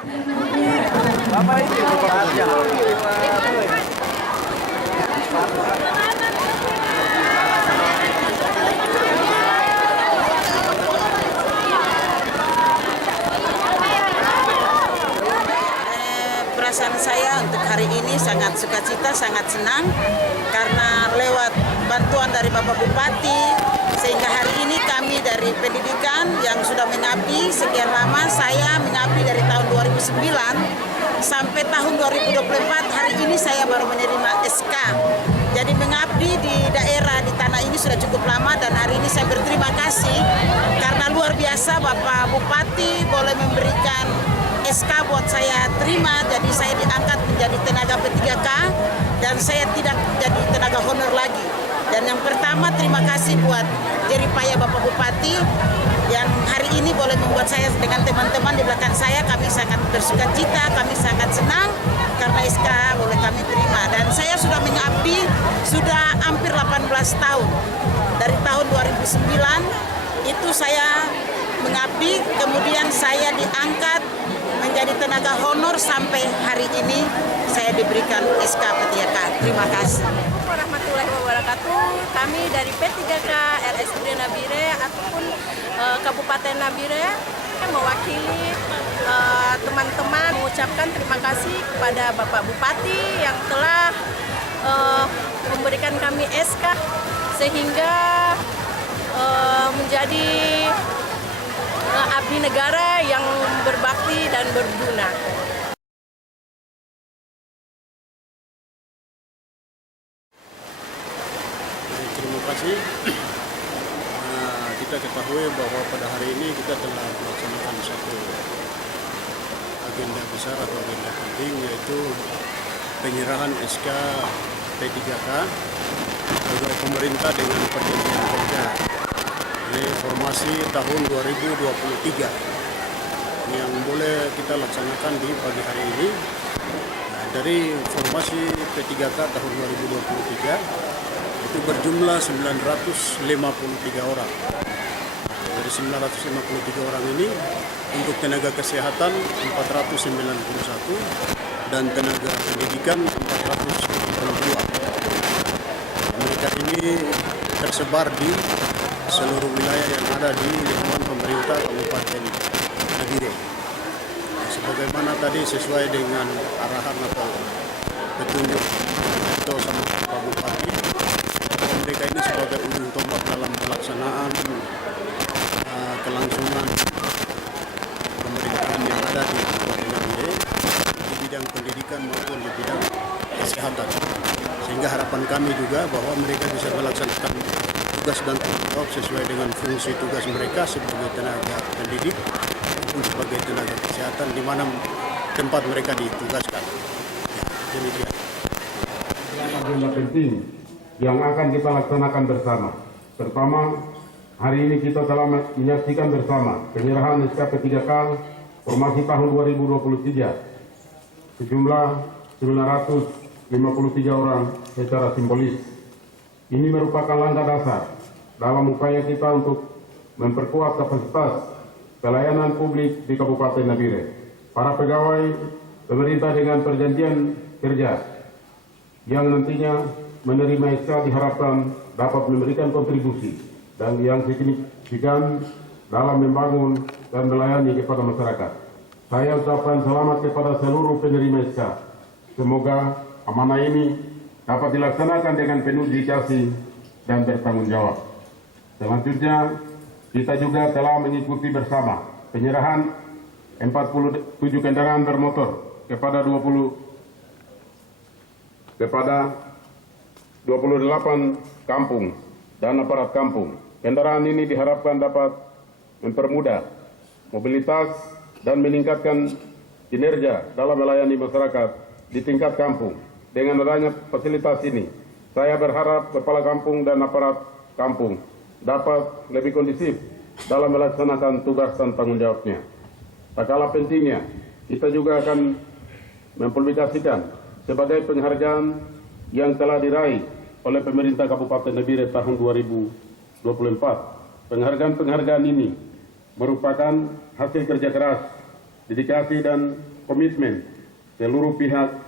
Perasaan saya untuk hari ini sangat sukacita, sangat senang karena lewat bantuan dari Bapak Bupati sehingga hari ini kami dari pendidikan yang sudah mengabdi sekian lama, saya mengabdi dari tahun 2009 sampai tahun 2024, hari ini saya baru menerima SK. Jadi mengabdi di daerah di tanah ini sudah cukup lama dan hari ini saya berterima kasih karena luar biasa Bapak Bupati boleh memberikan SK buat saya terima, jadi saya diangkat menjadi tenaga P3K dan saya tidak jadi tenaga honor lagi. Dan yang pertama terima kasih buat jeripaya Bapak Bupati yang hari ini boleh membuat saya dengan teman-teman di belakang saya, kami sangat bersuka cita, kami sangat senang karena SK boleh kami terima. Dan saya sudah mengabdi sudah hampir 18 tahun. Dari tahun 2009 itu saya mengabdi, kemudian saya diangkat menjadi tenaga honor sampai hari ini saya diberikan SK P3K. Terima kasih. Warahmatullahi wabarakatuh. Kami dari P3K RSUD Nabire ataupun Kabupaten Nabire mewakili teman-teman mengucapkan terima kasih kepada Bapak Bupati yang telah memberikan kami SK sehingga menjadi abdi negara yang berbakti dan berguna. Terima kasih. Kita ketahui bahwa pada hari ini kita telah melaksanakan satu agenda besar atau agenda penting, yaitu penyerahan SK P3K oleh pemerintah dengan perjanjian kerja. Ini formasi tahun 2023 yang boleh kita laksanakan di pagi hari ini. Dari formasi P3K tahun 2023 itu berjumlah 953 orang. Dari 953 orang ini untuk tenaga kesehatan 491 dan tenaga pendidikan 472. Mereka ini tersebar di seluruh wilayah yang ada di lingkungan pemerintah Kabupaten Nabire. Sebagaimana tadi sesuai dengan arahan atau petunjuk atau sama Pak Bupati, mereka ini sebagai ujung tombak dalam pelaksanaan kelangsungan pemerintahan yang ada di Kabupaten Nabire di bidang pendidikan maupun di bidang kesehatan. Sehingga harapan kami juga bahwa mereka bisa melaksanakan tugas dan tanggung jawab sesuai dengan fungsi tugas mereka sebagai tenaga pendidik maupun sebagai tenaga kesehatan di mana tempat mereka ditugaskan. Ya, demikian. Agenda penting yang akan kita laksanakan bersama. Pertama, hari ini kita telah menyaksikan bersama penyerahan SK P3K formasi tahun 2023 sejumlah 953 orang secara simbolis. Ini merupakan langkah dasar dalam upaya kita untuk memperkuat kapasitas pelayanan publik di Kabupaten Nabire. Para pegawai pemerintah dengan perjanjian kerja yang nantinya menerima SK diharapkan dapat memberikan kontribusi dan yang signifikan dalam membangun dan melayani kepada masyarakat. Saya ucapkan selamat kepada seluruh penerima SK. Semoga amanah ini dapat dilaksanakan dengan penuh dedikasi dan bertanggung jawab. Selanjutnya, kita juga telah mengikuti bersama penyerahan 47 kendaraan bermotor kepada 28 kampung dan aparat kampung. Kendaraan ini diharapkan dapat mempermudah mobilitas dan meningkatkan kinerja dalam melayani masyarakat di tingkat kampung. Dengan adanya fasilitas ini, saya berharap kepala kampung dan aparat kampung dapat lebih kondusif dalam melaksanakan tugas dan tanggung jawabnya. Tak kalah pentingnya, kita juga akan mempublikasikan sebagai penghargaan yang telah diraih oleh pemerintah Kabupaten Nabire tahun 2024. Penghargaan-penghargaan ini merupakan hasil kerja keras, dedikasi dan komitmen seluruh pihak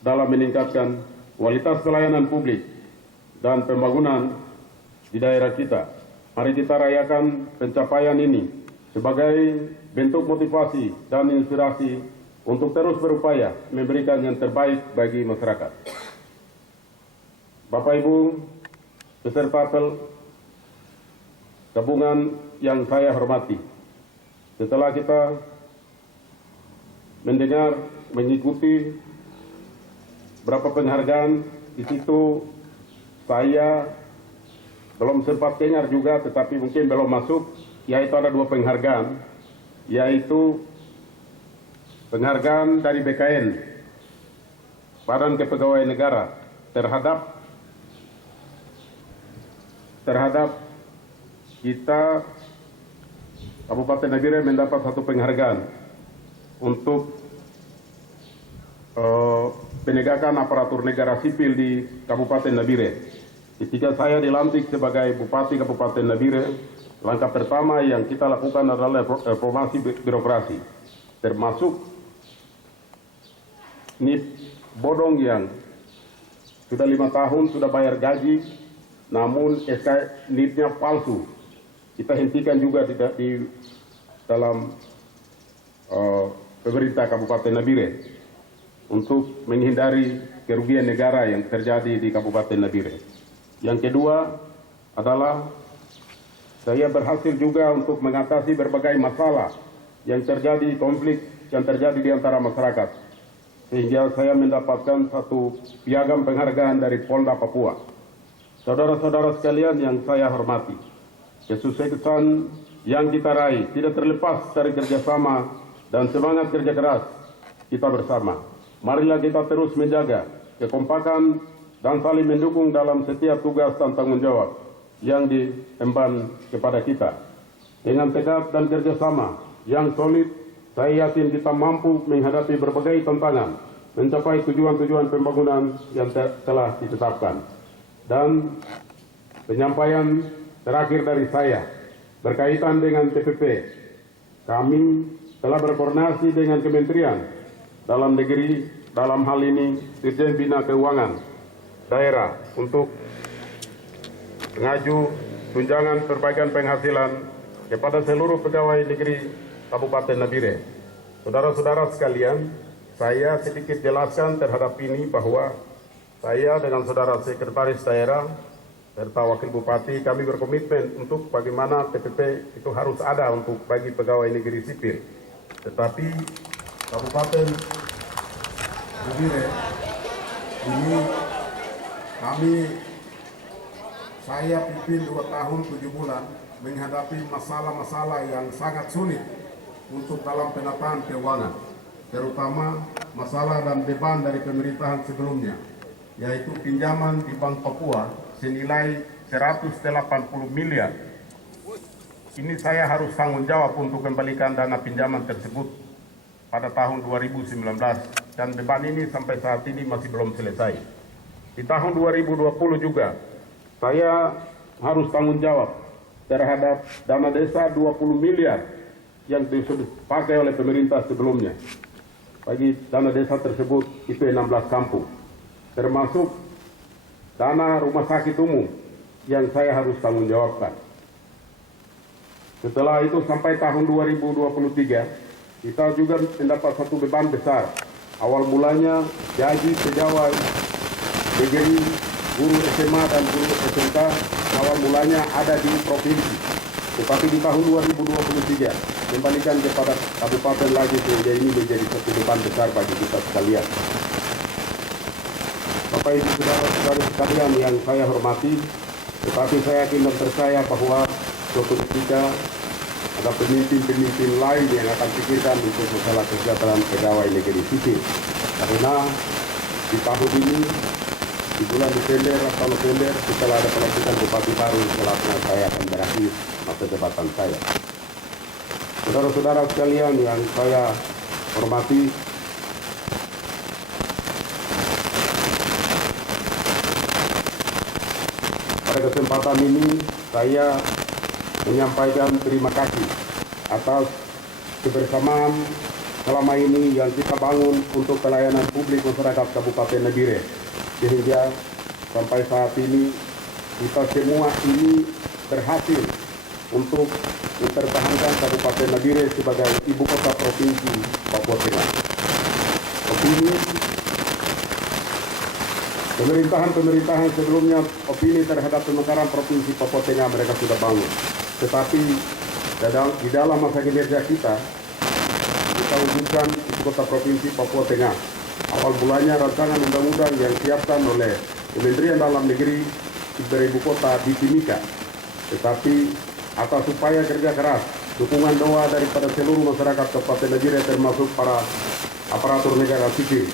dalam meningkatkan kualitas pelayanan publik dan pembangunan di daerah kita. Mari kita rayakan pencapaian ini sebagai bentuk motivasi dan inspirasi untuk terus berupaya memberikan yang terbaik bagi masyarakat. Bapak Ibu, beserta gabungan yang saya hormati, setelah kita mendengar, mengikuti berapa penghargaan, di situ saya belum sempat dengar juga, tetapi mungkin belum masuk, yaitu ada 2 penghargaan, yaitu penghargaan dari BKN, Badan Kepegawaian Negara, terhadap kita Kabupaten Nabire mendapat 1 penghargaan untuk penegakan aparatur negara sipil di Kabupaten Nabire. Ketika saya dilantik sebagai Bupati Kabupaten Nabire, langkah pertama yang kita lakukan adalah reformasi birokrasi, termasuk NIP bodong yang sudah 5 tahun sudah bayar gaji, namun SK NIP-nya palsu. Kita hentikan juga di dalam pemerintah Kabupaten Nabire untuk menghindari kerugian negara yang terjadi di Kabupaten Nabire. Yang kedua adalah saya berhasil juga untuk mengatasi berbagai masalah yang terjadi, konflik yang terjadi di antara masyarakat, sehingga saya mendapatkan 1 piagam penghargaan dari Polda Papua. Saudara-saudara sekalian yang saya hormati, kesuksesan yang kita raih tidak terlepas dari kerjasama dan semangat kerja keras kita bersama. Marilah kita terus menjaga kekompakan dan saling mendukung dalam setiap tugas dan tanggung jawab yang diemban kepada kita. Dengan tekad dan kerjasama yang solid, saya yakin kita mampu menghadapi berbagai tantangan, mencapai tujuan-tujuan pembangunan yang telah ditetapkan. Dan penyampaian terakhir dari saya berkaitan dengan TPP. Kami telah berkoordinasi dengan Kementerian Dalam Negeri, dalam hal ini Dirjen Bina Keuangan Daerah, untuk mengaju tunjangan perbaikan penghasilan kepada seluruh pegawai negeri Kabupaten Nabire. Saudara-saudara sekalian, saya sedikit jelaskan terhadap ini bahwa saya dengan saudara sekretaris daerah serta wakil bupati, kami berkomitmen untuk bagaimana TPP itu harus ada untuk bagi pegawai negeri sipil. Tetapi Kabupaten Nabire ini saya pimpin 2 tahun 7 bulan menghadapi masalah-masalah yang sangat sulit untuk dalam penataan keuangan, terutama masalah dan beban dari pemerintahan sebelumnya, yaitu pinjaman di Bank Papua senilai 180 miliar. Ini saya harus tanggung jawab untuk kembalikan dana pinjaman tersebut pada tahun 2019, dan beban ini sampai saat ini masih belum selesai. Di tahun 2020 juga, saya harus tanggung jawab terhadap dana desa 20 miliar yang sudah dipakai oleh pemerintah sebelumnya. Bagi dana desa tersebut itu 16 kampung, termasuk dana rumah sakit umum yang saya harus tanggung jawabkan. Setelah itu sampai tahun 2023, kita juga mendapat 1 beban besar. Awal mulanya gaji pegawai negeri, guru SMA dan guru SMK awal mulanya ada di provinsi, tetapi di tahun 2023 kembalikan kepada kabupaten lagi, sehingga ini menjadi 1 beban besar bagi kita sekalian. Bapak Ibu saudara-saudara sekalian yang saya hormati, tetapi saya yakin dan percaya bahwa suatu ketika ada pemimpin-pemimpin lain yang akan pikirkan untuk masalah kesejahteraan pegawai negeri sipil. Karena di tahun ini, di bulan Desember atau November, setelah ada pelantikan bupati baru, setelah saya akan berakhir masa jabatan saya. Saudara-saudara sekalian yang saya hormati, pada kesempatan ini saya menyampaikan terima kasih atas kebersamaan selama ini yang kita bangun untuk pelayanan publik masyarakat Kabupaten Nabire, sehingga sampai saat ini kita semua ini berhasil untuk mempertahankan Kabupaten Nabire sebagai ibu kota provinsi Papua Tengah. Opini pemerintahan sebelumnya, opini terhadap pemekaran provinsi Papua Tengah mereka sudah bangun, tetapi di dalam masa kinerja kita wujudkan ibu kota provinsi Papua Tengah. Awal mulanya rancangan undang-undang yang disiapkan oleh Kementerian Dalam Negeri beribu kota di Timika, tetapi atas upaya kerja keras, dukungan doa daripada seluruh masyarakat Kabupaten Nabire termasuk para aparatur negara sipil,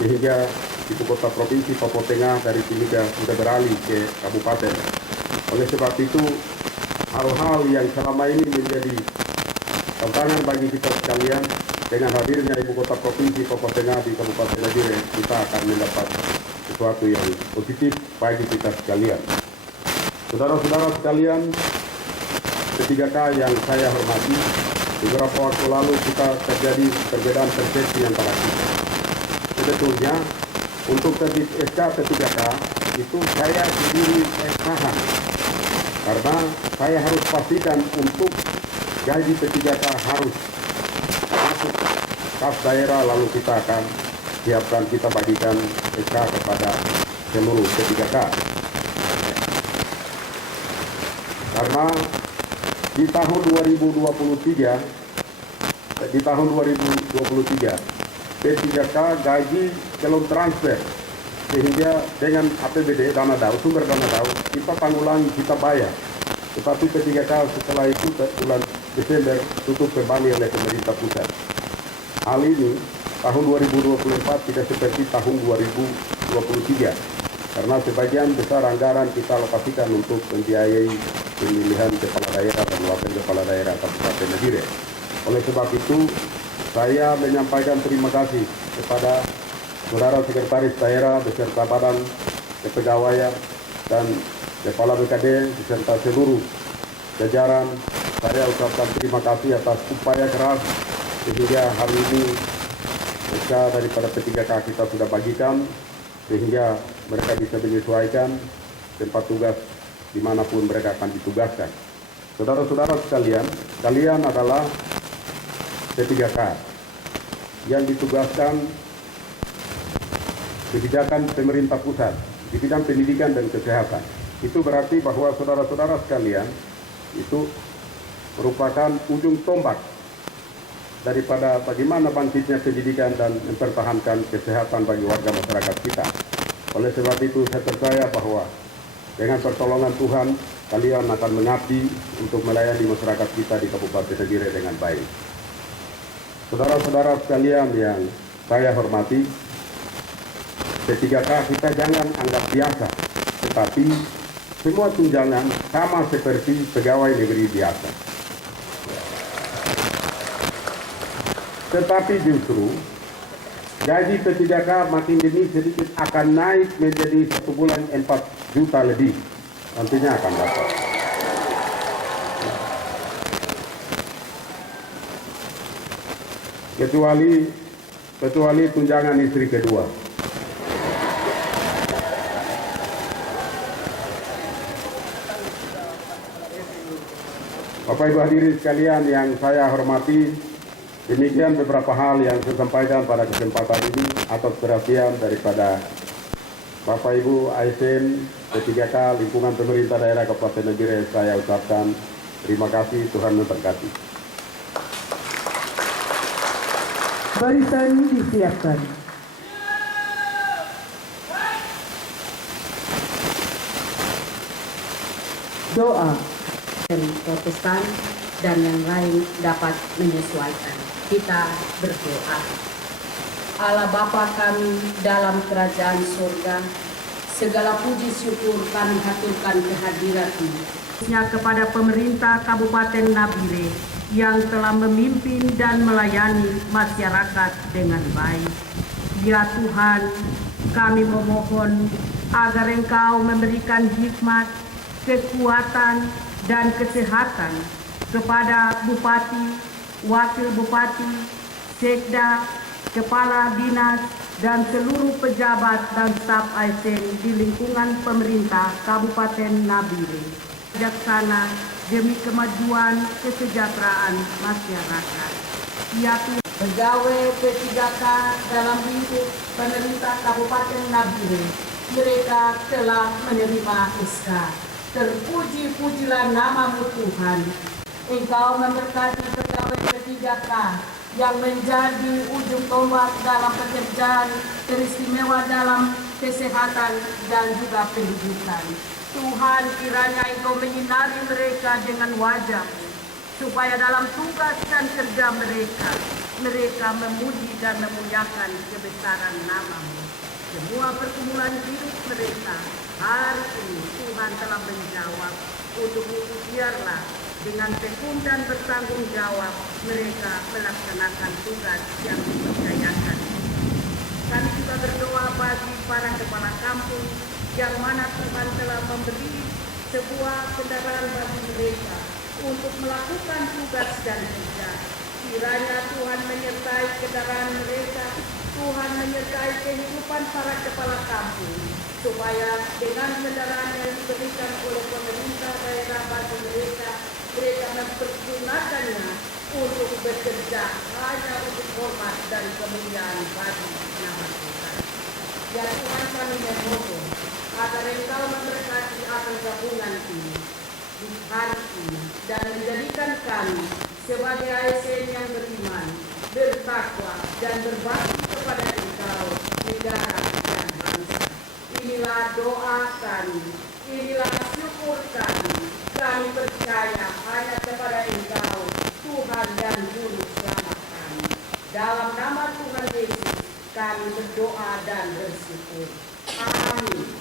sehingga ibu kota provinsi Papua Tengah dari Timika sudah beralih ke kabupaten. Oleh sebab itu, hal-hal yang selama ini menjadi tantangan bagi kita sekalian, dengan hadirnya ibu kota provinsi Papua Tengah di Kabupaten Nabire, kita akan mendapat sesuatu yang positif bagi kita sekalian. Saudara-saudara sekalian, P3K yang saya hormati, beberapa waktu lalu kita terjadi perbedaan persepsi antara kita. Sebetulnya, untuk terbit SK P3K itu saya sendiri tahan, karena saya harus pastikan untuk gaji P3K harus masuk kas daerah, lalu kita akan siapkan, kita bagikan SK kepada seluruh P3K. Karena di tahun 2023, P3K gaji belum transfer, sehingga dengan APBD dana daur, sumber dana daur, kita tanggulangi, kita bayar. Tetapi P3K setelah itu bulan Desember tutup kembali oleh pemerintah pusat. Hal ini tahun 2024 tidak seperti tahun 2023, karena sebagian besar anggaran kita alokasikan untuk membiayai pemilihan kepala daerah dan wakil kepala daerah Kabupaten Nabire. Oleh sebab itu, saya menyampaikan terima kasih kepada saudara sekretaris daerah beserta badan kepegawaian dan kepala BKD beserta seluruh jajaran. Saya ucapkan terima kasih atas upaya keras sehingga hari ini SK daripada P3K kita sudah bagikan, sehingga mereka bisa menyesuaikan tempat tugas dimanapun mereka akan ditugaskan. Saudara-saudara sekalian, kalian adalah P3K yang ditugaskan kebijakan pemerintah pusat di bidang pendidikan dan kesehatan. Itu berarti bahwa saudara-saudara sekalian itu merupakan ujung tombak daripada bagaimana bangkitnya pendidikan dan mempertahankan kesehatan bagi warga masyarakat kita. Oleh sebab itu saya percaya bahwa dengan pertolongan Tuhan, kalian akan mengabdi untuk melayani masyarakat kita di Kabupaten Nabire dengan baik. Saudara-saudara sekalian yang saya hormati, P3K kita jangan anggap biasa, tetapi semua tunjangan sama seperti pegawai negeri biasa. Tetapi justru gaji P3K makin demi sedikit akan naik menjadi 1 bulan 4 juta lebih. Nantinya akan dapat. Kecuali tunjangan istri kedua. Bapak Ibu hadirin sekalian yang saya hormati, demikian beberapa hal yang saya sampaikan pada kesempatan ini atas perhatian daripada Bapak Ibu ASN P3K lingkungan pemerintah daerah Kabupaten Nabire. Saya ucapkan terima kasih, Tuhan memberkati. Barisan disiapkan. Doa dari Protestan dan yang lain dapat menyesuaikan. Kita berdoa. Allah Bapa kami dalam kerajaan surga, segala puji syukur kami haturkan kehadirat-Mu kepada pemerintah Kabupaten Nabire yang telah memimpin dan melayani masyarakat dengan baik. Ya Tuhan, kami memohon agar Engkau memberikan hikmat, kekuatan, dan kesehatan kepada Bupati, Wakil Bupati, Sekda, Kepala Dinas, dan seluruh pejabat dan staf ASN di lingkungan pemerintah Kabupaten Nabire. Bijaksana demi kemajuan kesejahteraan masyarakat. Yaitu pegawai P3K dalam lingkup pemerintah Kabupaten Nabire. Mereka telah menerima SK. Terpuji-pujilah namamu Tuhan. Engkau memberkati pegawai P3K yang menjadi ujung tombak dalam pekerjaan teristimewa dalam kesehatan dan juga pendidikan. Tuhan, kiranya Engkau menyinari mereka dengan wajah, supaya dalam tugas dan kerja mereka memuji dan memuliakan kebesaran nama-Mu. Semua pergumulan hidup mereka hari ini Tuhan telah menjawab. Untuk itu biarlah dengan tekun dan bertanggung jawab mereka melaksanakan tugas yang dipercayakan. Kami juga berdoa bagi para kepala kampung yang mana Tuhan telah memberi sebuah kendaraan bagi mereka untuk melakukan tugas dan kerja. Kiranya Tuhan menyertai kendaraan mereka, Tuhan menyertai kehidupan para kepala kampung, supaya dengan kendaraan yang diberikan oleh pemerintah daerah bagi mereka mempergunakannya untuk bekerja hanya untuk hormat dan kemuliaan bagi nama Tuhan. Ya Tuhan, kami memohon agar Engkau memberkati akan gabungan ini di hari ini dan menjadikan kami sebagai ASN yang beriman, bertakwa dan berbakti kepada Engkau, negara dan bangsa. Inilah doa kami, inilah syukur kami. Kami percaya hanya kepada Engkau, Tuhan dan Juru Selamat kami. Dalam nama Tuhan Yesus, kami berdoa dan bersyukur. Amin.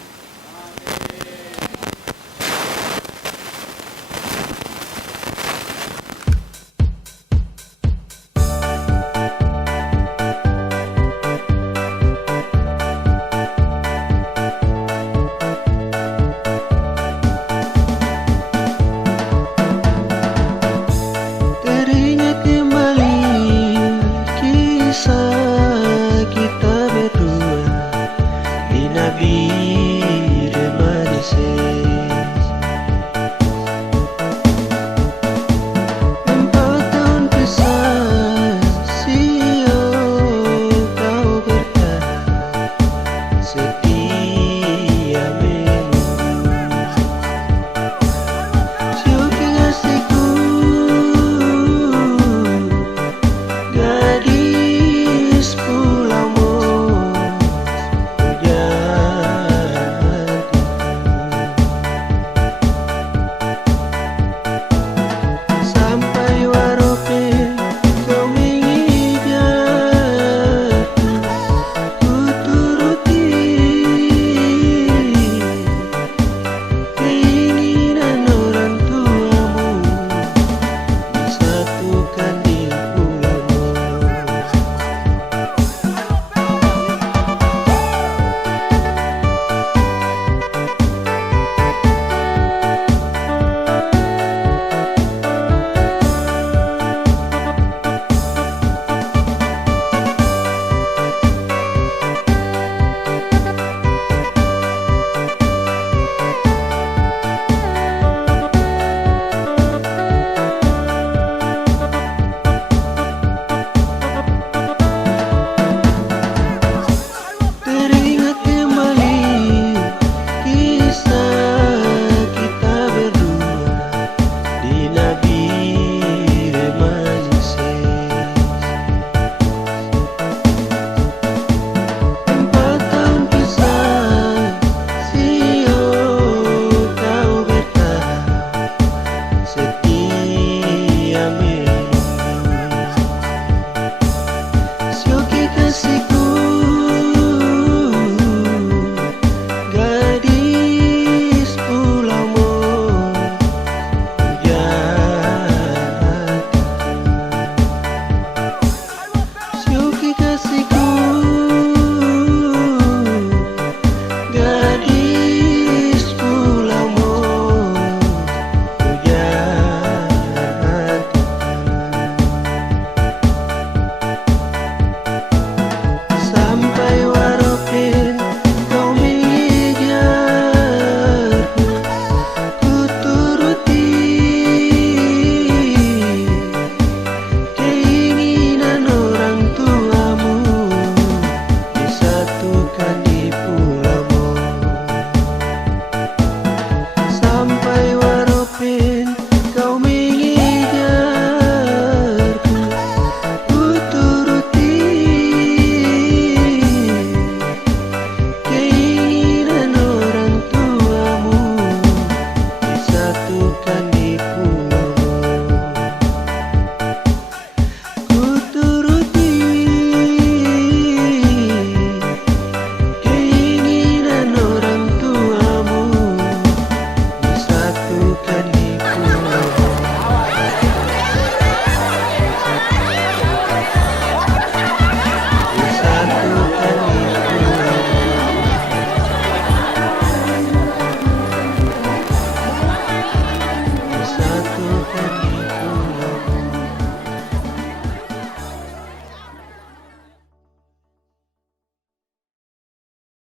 kasih